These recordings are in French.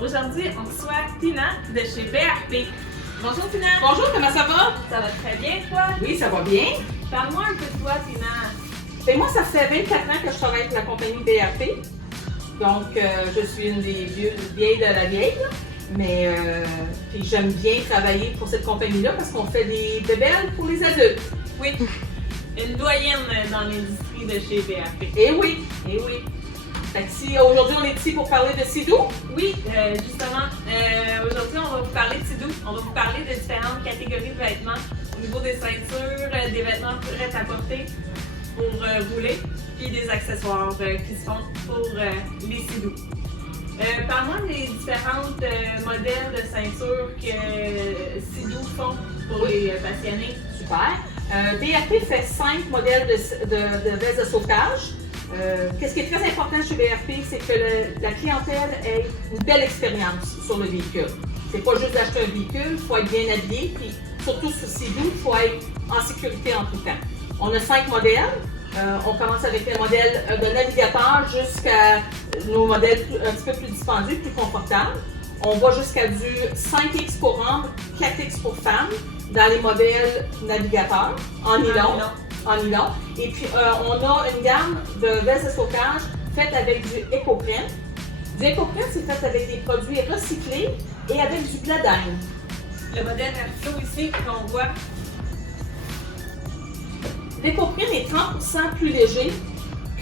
Aujourd'hui, on reçoit Tina de chez BRP. Bonjour Tina! Bonjour, comment ça va? Ça va très bien, toi? Oui, ça va bien. Parle-moi un peu de toi, Tina. Et moi, ça fait 24 ans que je travaille avec la compagnie BRP. Donc, je suis une des vieilles de la vieille. Là. Mais puis j'aime bien travailler pour cette compagnie-là parce qu'on fait des bébelles pour les adultes. Oui, une doyenne dans l'industrie de chez BRP. Eh oui, eh oui. Fait que si aujourd'hui on est ici pour parler de Sidou. Oui, justement, aujourd'hui on va vous parler de Sidou. On va vous parler de différentes catégories de vêtements au niveau des ceintures, des vêtements prêts à porter pour rouler, puis des accessoires qui se font pour les Sidou. Parle-moi des différentes modèles de ceintures que Sidou font pour les passionnés. Super. BRP fait 5 modèles de vestes de sauvetage. Qu'est-ce qui est très important chez BRP, c'est que la clientèle ait une belle expérience sur le véhicule. C'est pas juste d'acheter un véhicule, il faut être bien habillé, puis surtout sur Sidou, il faut être en sécurité en tout temps. On a 5 modèles. On commence avec les modèles de navigateur jusqu'à nos modèles un petit peu plus dispendieux, plus confortables. On va jusqu'à du 5X pour hommes, 4X pour femmes dans les modèles navigateurs en nylon. Et puis, on a une gamme de vestes de sauvetage faites avec du EcoPrint. Du EcoPrint, c'est fait avec des produits recyclés et avec du bladine. Le modèle Verso ici qu'on voit. L'EcoPrint est 30% plus léger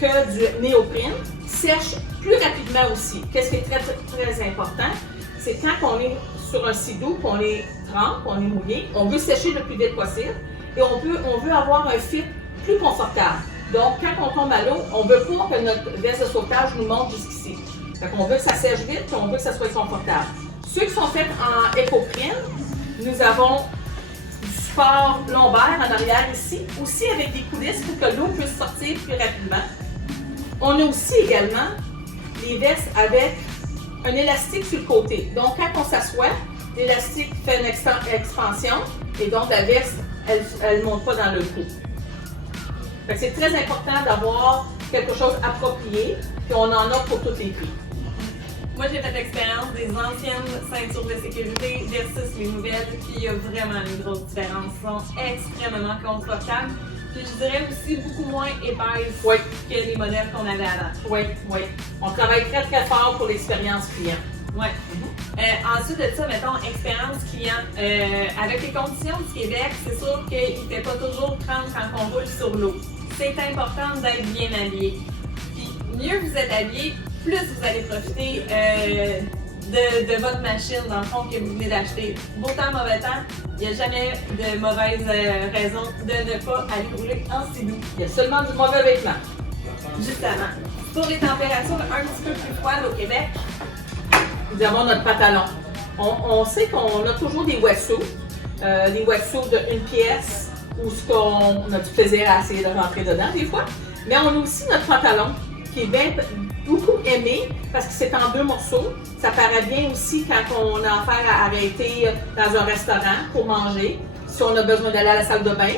que du néoprine, sèche plus rapidement aussi. Qu'est-ce qui est très, très important? C'est quand on est sur un Sidou, qu'on est trempe, qu'on est mouillé, on veut sécher le plus vite possible et on veut avoir un fit plus confortable. Donc, quand on tombe à l'eau, on ne veut pas que notre veste de sauvetage nous monte jusqu'ici. Fait qu'on veut que ça sèche vite et on veut que ça soit confortable. Ceux qui sont faits en EcoPrint, nous avons du support lombaire en arrière ici, aussi avec des coulisses pour que l'eau puisse sortir plus rapidement. On a aussi également les vestes avec un élastique sur le côté. Donc, quand on s'assoit, l'élastique fait une expansion et donc la veste, elle ne monte pas dans le cou. C'est très important d'avoir quelque chose approprié, puis on en a pour tous les prix. Moi, j'ai fait l'expérience des anciennes ceintures de sécurité versus les nouvelles, puis il y a vraiment une grosse différence. Elles sont extrêmement confortables, puis je dirais aussi beaucoup moins épaisses que les modèles qu'on avait avant. Oui, oui. On travaille très, très fort pour l'expérience client. Oui. Ensuite de ça, mettons, expérience client. Avec les conditions du Québec, c'est sûr qu'il ne fait pas toujours 30 quand on roule sur l'eau. C'est important d'être bien habillé. Puis mieux vous êtes habillé, plus vous allez profiter de votre machine, dans le fond, que vous venez d'acheter. Beau temps, mauvais temps, il n'y a jamais de mauvaise raison de ne pas aller rouler en Sidou. Il y a seulement du mauvais vêtement. Justement. Pour les températures un petit peu plus froides au Québec, nous avons notre pantalon. On sait qu'on a toujours des wetsuits, des wetsuits de 1 pièce, où on a du plaisir à essayer de rentrer dedans des fois. Mais on a aussi notre pantalon, qui est beaucoup aimé parce que c'est en 2 morceaux. Ça paraît bien aussi quand on a affaire à arrêter dans un restaurant pour manger. Si on a besoin d'aller à la salle de bain,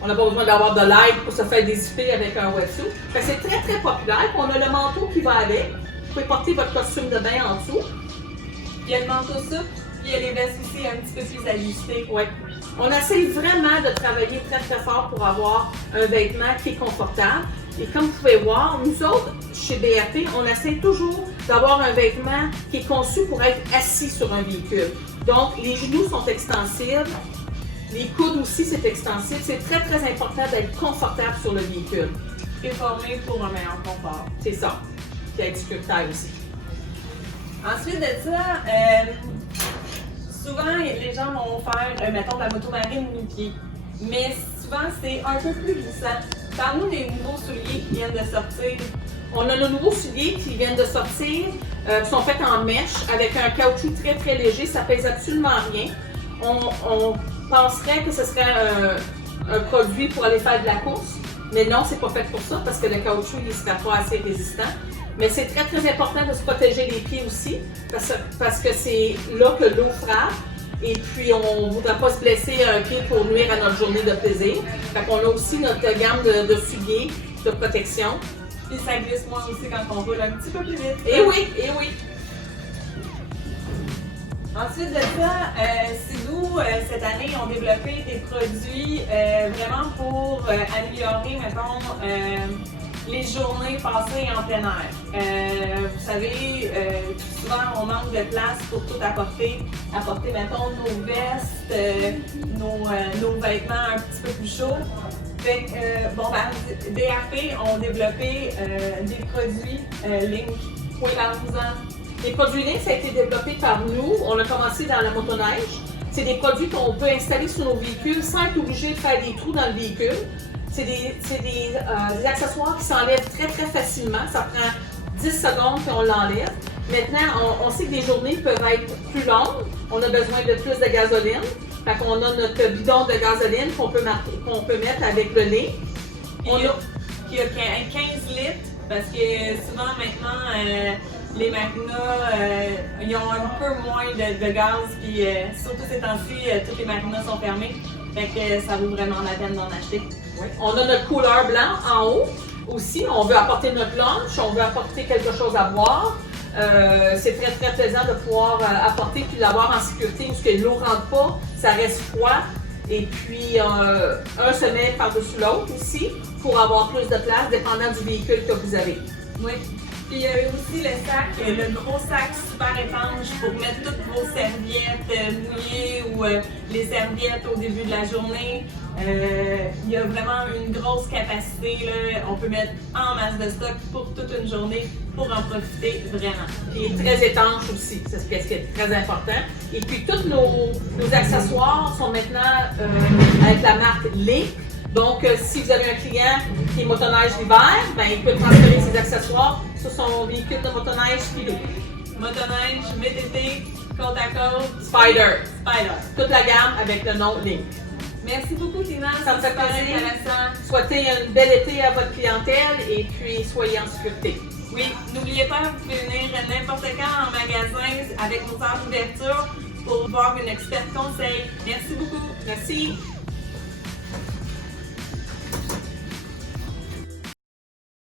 on n'a pas besoin d'avoir de l'aide pour se faire dézipper avec un wetsuit. C'est très très populaire. On a le manteau qui va avec. Vous pouvez porter votre costume de bain en dessous. Il y a le manteau souple, puis il y a les vestes aussi un petit peu plus ajustées. Oui. On essaie vraiment de travailler très très fort pour avoir un vêtement qui est confortable. Et comme vous pouvez voir, nous autres, chez BRP, on essaie toujours d'avoir un vêtement qui est conçu pour être assis sur un véhicule. Donc, les genoux sont extensibles, les coudes aussi, c'est extensible. C'est très très important d'être confortable sur le véhicule. Et formé pour un meilleur confort. C'est ça. Puis être sécuritaire aussi. Ensuite de ça, souvent les gens vont faire, mettons, de la motomarine nu-pied. Mais souvent, c'est un peu plus glissant. Parle-nous des nouveaux souliers qui viennent de sortir. On a nos nouveaux souliers qui viennent de sortir, qui sont faits en mèche avec un caoutchouc très très léger, ça pèse absolument rien. On penserait que ce serait un produit pour aller faire de la course, mais non, c'est pas fait pour ça parce que le caoutchouc il ne sera pas assez résistant. Mais c'est très très important de se protéger les pieds aussi parce que c'est là que l'eau frappe. Et puis, on ne voudrait pas se blesser un pied pour nuire à notre journée de plaisir. Fait qu'on a aussi notre gamme de souliers de protection. Puis ça glisse moins aussi quand on roule un petit peu plus vite. Eh oui, eh oui. Ensuite de ça, Sea-Doo, cette année, ont développé des produits vraiment pour améliorer, mettons, les journées passées en plein air. Vous savez, souvent on manque de place pour tout apporter. Apporter, mettons, nos vestes, nos vêtements un petit peu plus chauds. Fait que, DRP ont développé des produits Link. Oui, Parlons-en. les produits Link, ça a été développé par nous. On a commencé dans la motoneige. C'est des produits qu'on peut installer sur nos véhicules sans être obligé de faire des trous dans le véhicule. C'est des accessoires qui s'enlèvent très très facilement. Ça prend 10 secondes et on l'enlève. Maintenant, on sait que les journées peuvent être plus longues. On a besoin de plus de gasoline. Fait qu'on a notre bidon de gasoline qu'on peut mettre avec le lait. Qui a 15 litres, parce que souvent maintenant, les marinas, ils ont un peu moins de gaz, puis surtout ces temps-ci, toutes les marinas sont fermées. Fait que ça vaut vraiment la peine d'en acheter. Oui. On a notre couleur blanc en haut aussi. On veut apporter notre lunch, on veut apporter quelque chose à boire. C'est très très plaisant de pouvoir apporter puis l'avoir en sécurité où que l'eau ne rentre pas, ça reste froid. Et puis un se met par-dessus l'autre aussi pour avoir plus de place dépendant du véhicule que vous avez. Oui. Puis il y a aussi le sac, le gros sac super étanche pour mettre toutes vos serviettes mouillées ou les serviettes au début de la journée. Il y a vraiment une grosse capacité, là. On peut mettre en masse de stock pour toute une journée pour en profiter vraiment. Il est très étanche aussi, c'est ce qui est très important. Et puis tous nos accessoires sont maintenant avec la marque Link. Donc, si vous avez un client qui est motoneige l'hiver, ben, il peut transférer ses accessoires sur son véhicule de motoneige Speedo. Motoneige, VTT, côte à côte, Spider. Toute la gamme avec le nom Link. Merci beaucoup, Tina. Ça me fait super plaisir. intéressant. Souhaitez un bel été à votre clientèle et puis soyez en sécurité. Oui, n'oubliez pas, vous pouvez venir n'importe quand en magasin avec nos heures d'ouverture pour voir une experte conseil. Merci beaucoup. Merci.